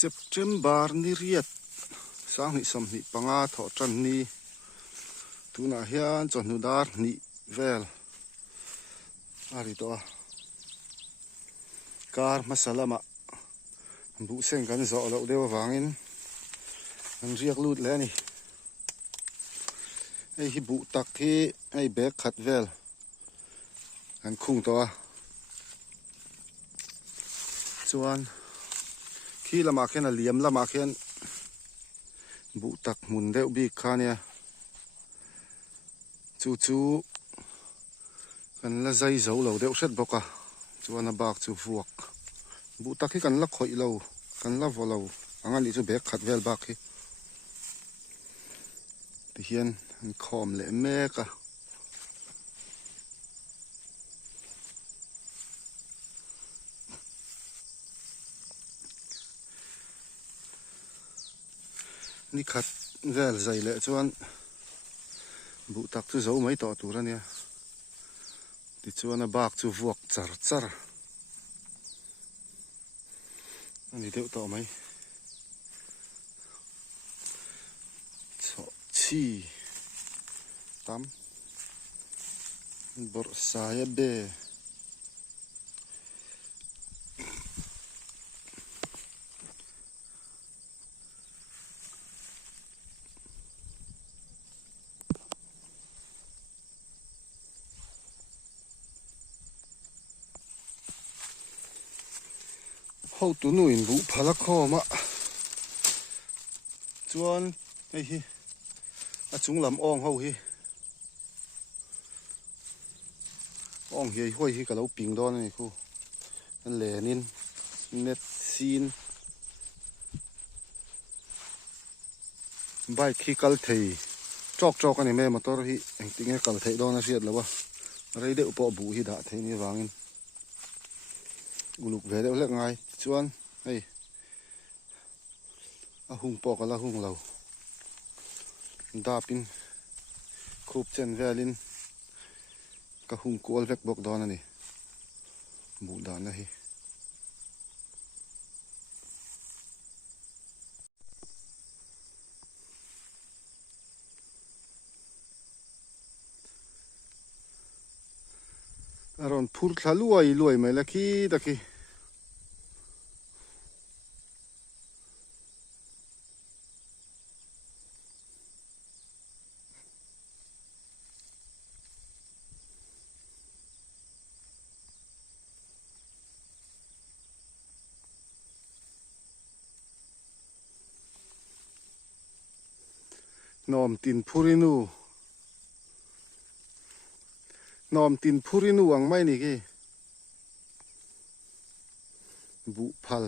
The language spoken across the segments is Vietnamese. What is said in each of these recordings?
September ni riat sang ni som ni panga tho tran ni tuna hian chon nu dar ni vel ari to kar masalama bu seng kan zo lo dewa wangin an riak lut le ni ei hi bu tak hi ei bek khat vel an khung to chuan khi lama khen a liam lama khen bu tak mun deuh bik kha nia chu kan la zai zo lo deuh hret boka chuan a bak chu vuak bu tak hi kan la khoi lo kan la vo lo anga li chu bek khat vel bak hi ti hian an khom le meka ni khat vel zai le chuan bu tak chu zo mai to tur ania ti chuan a bak chu vuak char char ani deuh to mai cho chi tam bor saya be hậu tu nu in bu phala khoma chuan ei hi a chung lam ong ho hi ong hi hoi hi ka lo ping don ni khu an lenin net sin bike hi kal thei chok ani me motor hi engtinge kal thei don a riat lawa rei de upo bu hi da thei ni wangin uluk ve deuh lek ngai chuan ei a hung po kala hung lo dapin khup chen velin ka hung kol vek bok don ani bu da na hi aron phur thluai mai la khi taki nom tin phurinu ang mai ni ki bu phal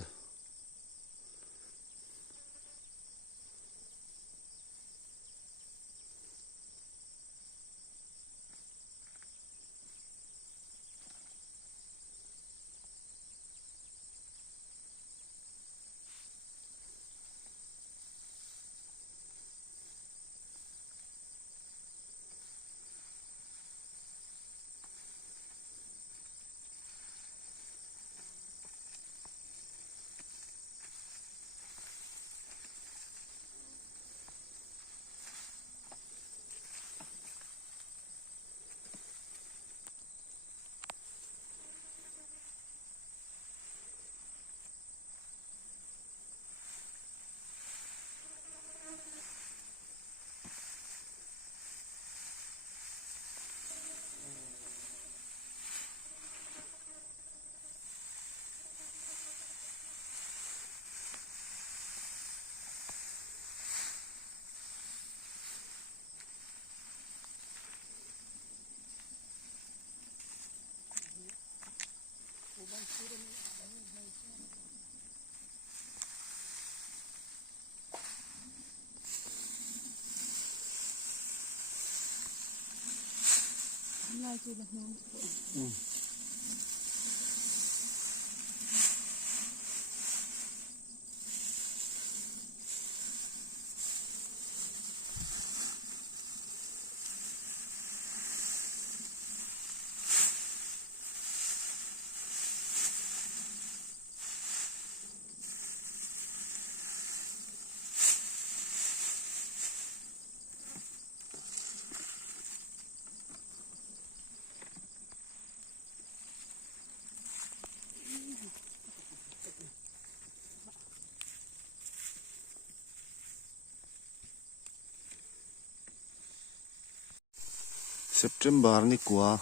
September ni kwa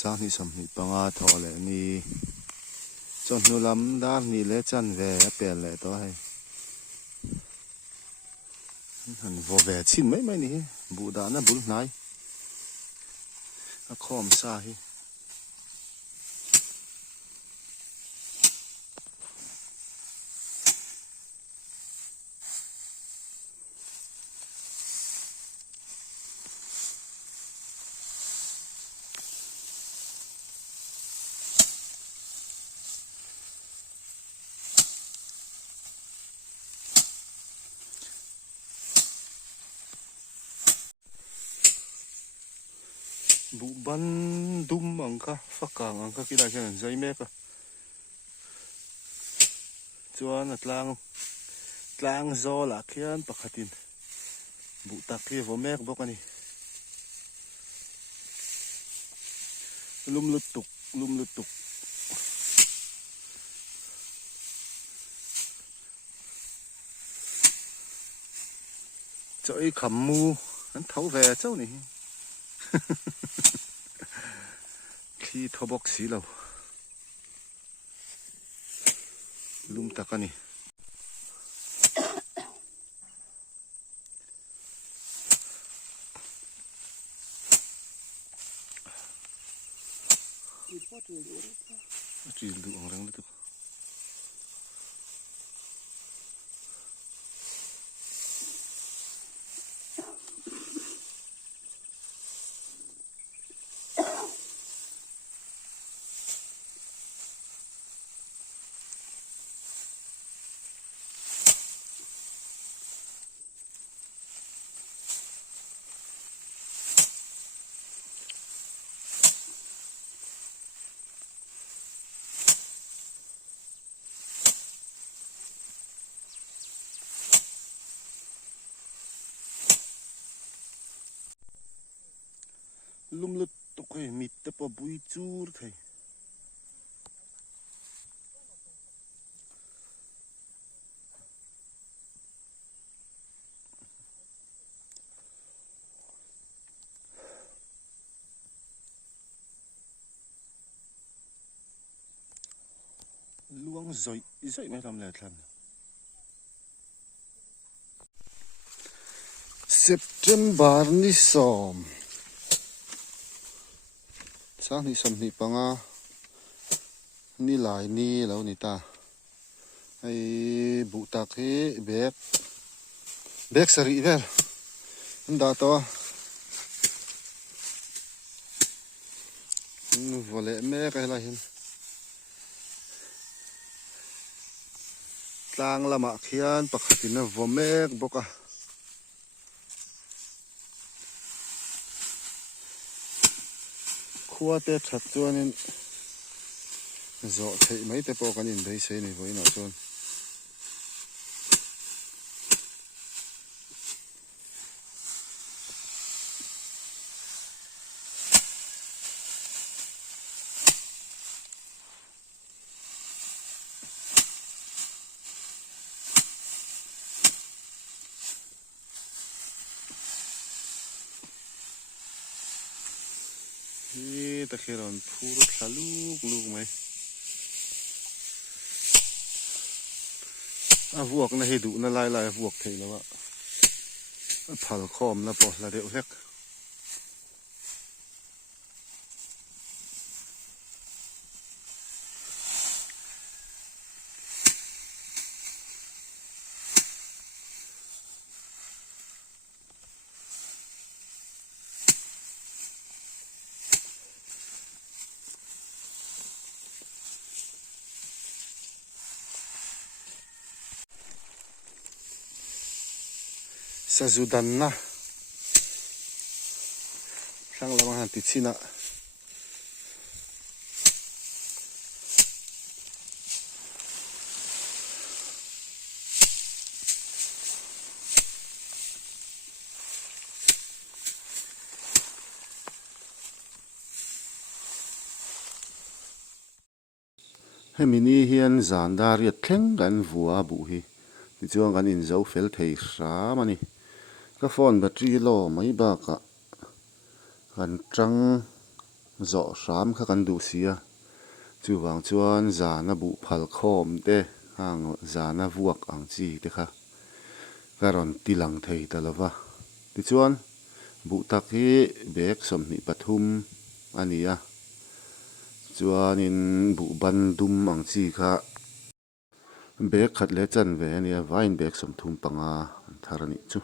sang ni sam ni panga thole ni chon nu lam dar ni le chan ve pel le to hai han vo ve chin mai mai ni bu da na bul nai a khom sa hi bu ban dum angka fakang angka kila kan zai me ka chuan tlang zo la khian pakhatin bu tak hi vo mek bok ani lum lut tuk choi kham mu an thau ve chau ni khi thobok si lo lum takani chỉ lụ orang rang itu lum lut tuk hai mit te pa bui chur thai luang zoi mai lam le thlan September ni som sang ni som ni panga ni lai ni lo ni ta ai bu ta khi bek sari ver da to vole me ka la hin tlang lama khian pakhatin na vomek boka khuwa te that chuanin zo thei mai te pawh kan in bei sei nei voin ah chuan hi ta khiron phur thaluk mai a vuak na hi du na lai vuak thei lawa phal khom na pawh la deuh hlek sazudan na sang lamang han ti china hemini hian zandar ya thleng kan vua bu hi ti chuan kan in zo fel thei hram ani ka phone battery lo mai ba ka kan trăng zo hram kha kan du sia chu wang chuan zana bu phal khawm te hang zana vuak ang chi te kha karon tilang thei talova ti chuan bu tak hi bek somni pathum ania chuanin bu ban dum ang chi kha bek khat le chan ve ania vain bek som thum panga an thar ani chu